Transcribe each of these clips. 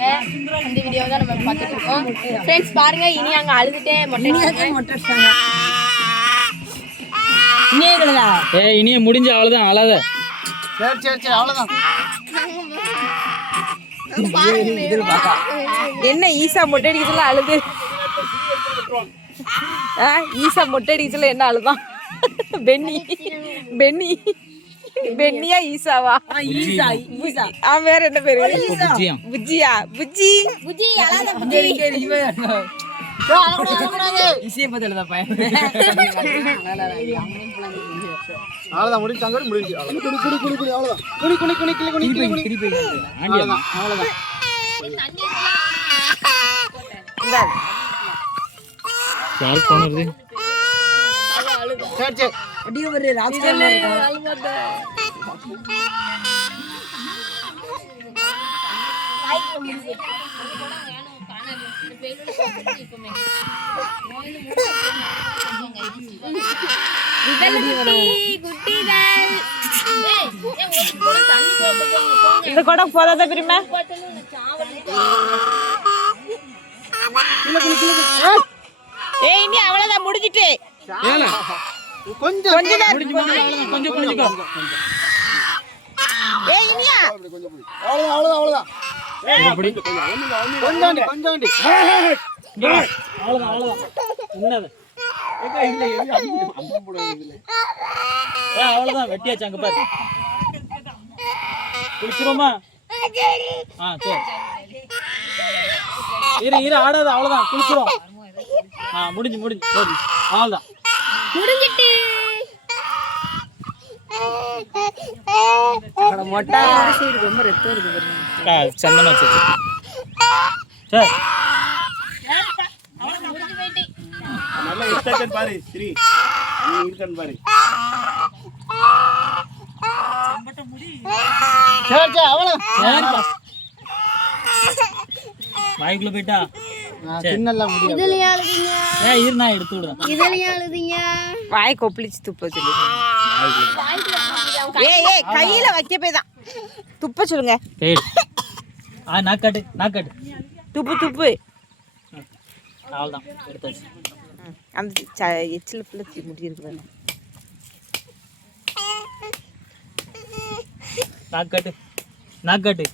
இருக்காங்க. அந்த வீடியோ தான் நம்ம பார்த்துட்டு இருக்கோம். ஃப்ரெண்ட்ஸ் பாருங்க, இனி அங்க அழுதுட்டே மொட்டை அடிச்சாங்க. இனியே முடிஞ்ச அவ்வளவுதான். அழாத. சரி அவ்வளவுதான். என்ன ஈசா மொட்டை அடிக்கிறதுல அழுது? ஈசா மொட்டை அடிக்கிறதுல என்ன அழுதான்? பென்னியா ஈசாவா? அவன் வேற என்ன பேரு? புஜ்ஜியா? புஜ்ஜி அவ்வளவுதான் முடிஞ்சாங்க. முடிஞ்சு அவ்வளவுதான். இந்த கொடம் போதாத பிரிமா? இனி அவ்வளவுதான் முடிஞ்சிட்டு. கொஞ்சம் இனியா அவ்வளவுதான். அவ்வளவுதான். வெட்டியாச்சு. அங்க பாரு. குளிச்சிரோமா? இரு ஆடாத. அவ்வளவுதான். குளிச்சிரும். முடிஞ்சு அவ்வளவுதான். முடிஞ்சிட்டு ரொம்ப ரத்தம் இருக்கு. சந்தமா சரி. நல்ல இஷ்டத்தன் பாரு. ஸ்ரீ நீ இருக்கன் பாரு. சரி அவ்வளவு. வாய்க்குள்ள போயிட்டா சின்னலாம் முடியாது. இதுலயா அழுதீங்க? இரு நான் எடுத்து விடுறேன். இதுலயா அழுதீங்க? வாய் கொப்பளிச்சு துப்ப சொல்லு. கையில வைக்க போய்தான் துப்ப சொல்லுங்க. நாக்காட்டு துப்பு அவ்வளவுதான். எடுத்தாச்சு. அந்த எச்சில் ஃபுல்லாக முடியிருக்கு. நாக்காட்டு நாக்காட்டு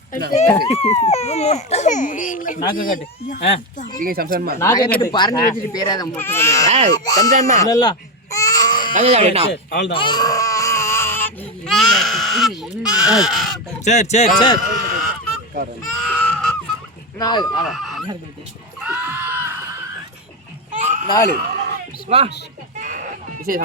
பறந்து வச்சுட்டு பேராத சரி நாலு வா சரி